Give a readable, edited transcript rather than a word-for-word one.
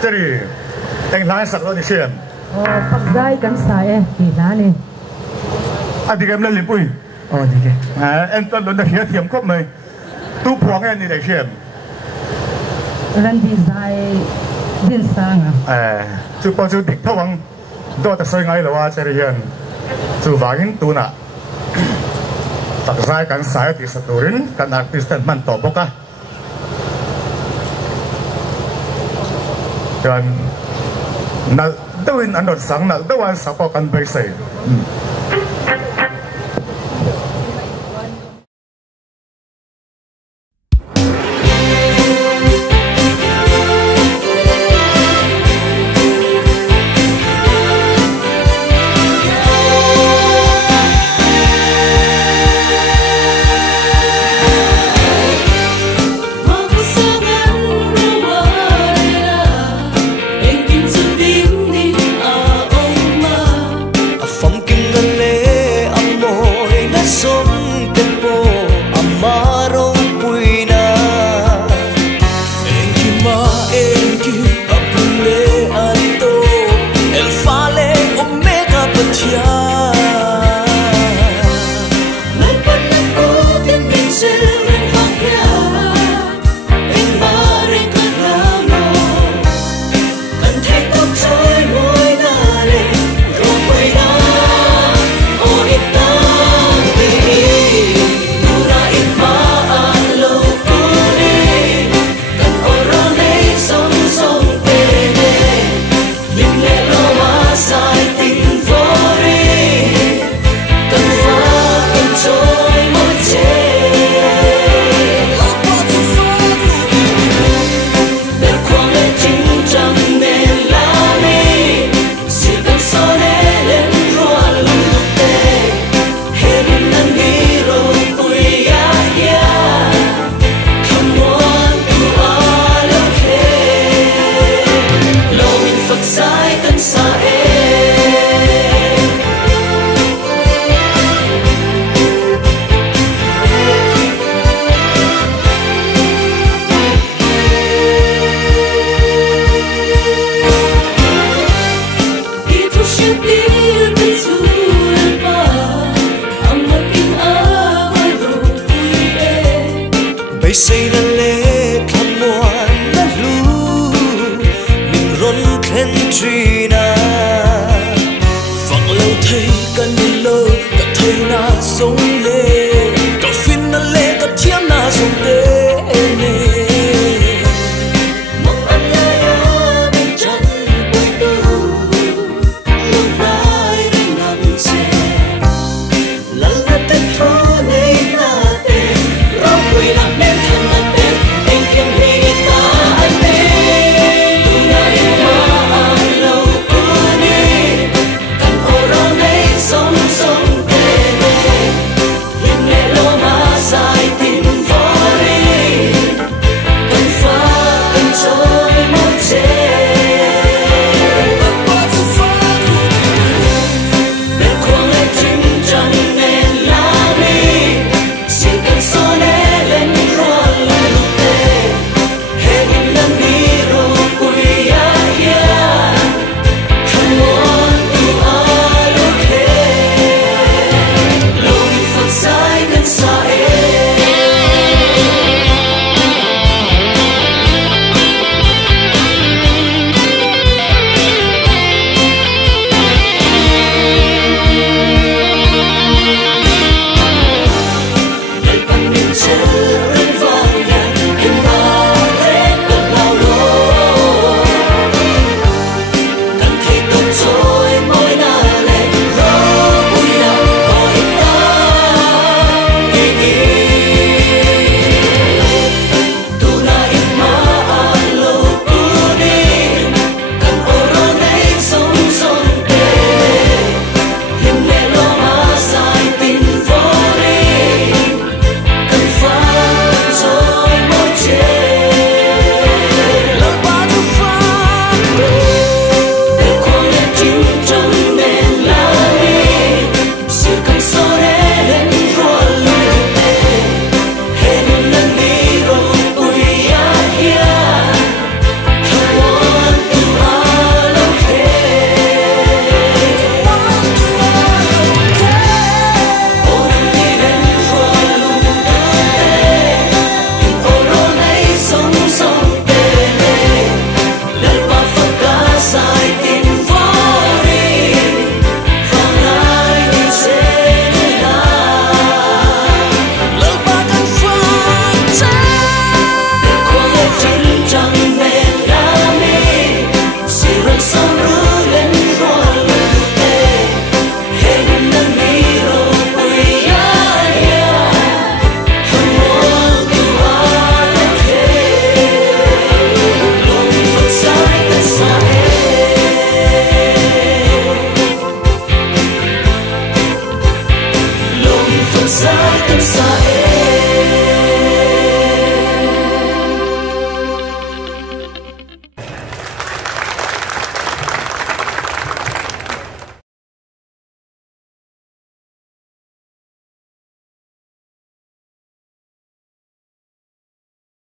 这里等来十个你先。哦，白菜跟晒诶，其他呢？啊，ဒီကမလေးပွေး 哦，这个。em tuần lần này thiểm khóc mày tu phóng em đi để thiểm lần đi dài điên sang à chú bao chú địch thâu bằng đôi ta xoay ngay là wa chơi hiền chú vàng tu nè tạc dài cảnh sai thì sát turin cảnh artist man tổ bốc á rồi nãy đâu in anh đột sáng nãy đâu anh sao có cảnh bày sấy say na le khamwan na lu min ron khen tri